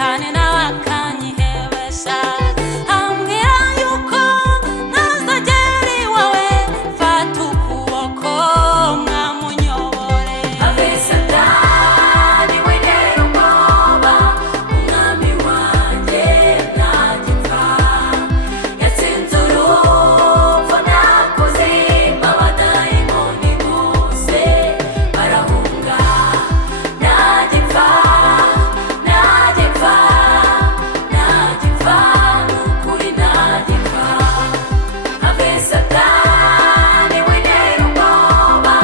satani nawe akanyihebesha ambwira yuko ntazagera iwawe fata ukuboko mwamunyobore ave satani wintera ubwoba umwami wanjye ntagipfa yatsinze urupfu nakuzima abadayimoni bose barahunga ntagipfa ntagipfa ntagipfa nukuri ntagipfa ave satani wintera ubwoba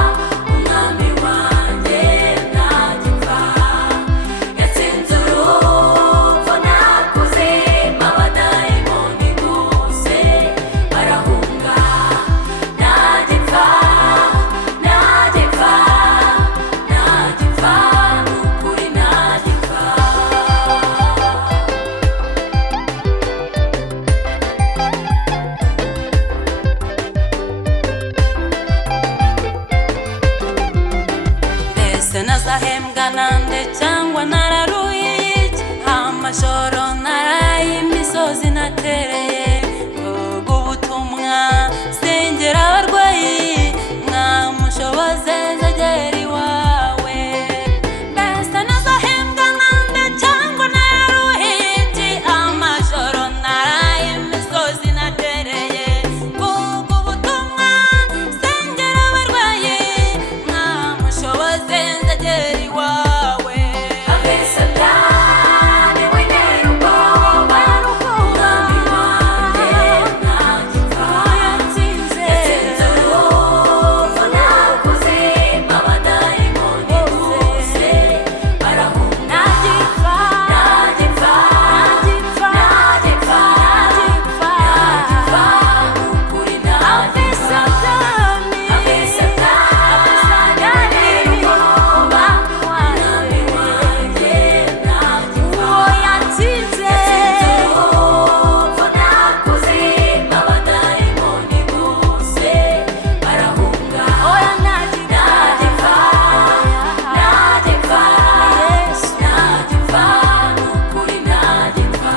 umwami wanjye ntagipfa yatsinze urupfu nakuzima abadayimoni bose barahunga ntagipfa ntagipfa ntagipfa nukuri ntagipfa mbese nazahembwa nande cyangwa nararuye iki amajoro naraye imisozi natereye mvuga ubutumwa sengera abarwayi mwamushoboze nzagera iwawe mbese nazahembwa nande cyangwa nararuye iki amajoro naraye imisozi natereye mvuga ubutumwa sengera abarwayi mwamushoboze nzagera iwawe ave satani wintera ubwoba umwami wanjye ntagipfa yatsinze urupfu nakuzima abadayimoni bose barahunga ntagipfa ntagipfa ntagipfa ntagipfa ntagipfa nukuri ntagipfa ave satani ubwoba umwami wanjye ntagipfa yatsinze urupfu nakuzima abadayimoni bose barahunga oya ntagipfa ntagipfa ntagipfa ntagipfa nukuri ntagipfa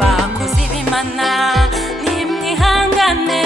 bakozi b'Imana nimwihangane